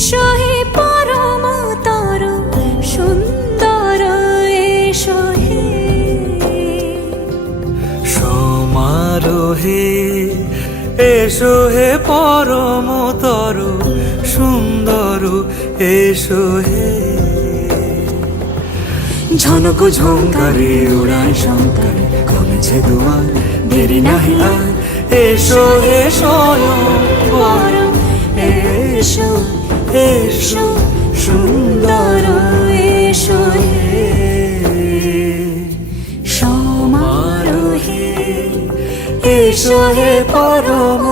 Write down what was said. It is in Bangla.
এসো হে পরমতর সুন্দর এসো হে সমারোহে এসো হে পরমতর সুন্দর এসো হে ঝনক ঝঙ্কারে উড়ায় শঙ্কারে খুলেছে দুয়ার দেরি নাহি আর এসো হে স্বয়ং পরম এসো এসো সুন্দর এসো হে সমারোহে এসো হে পরম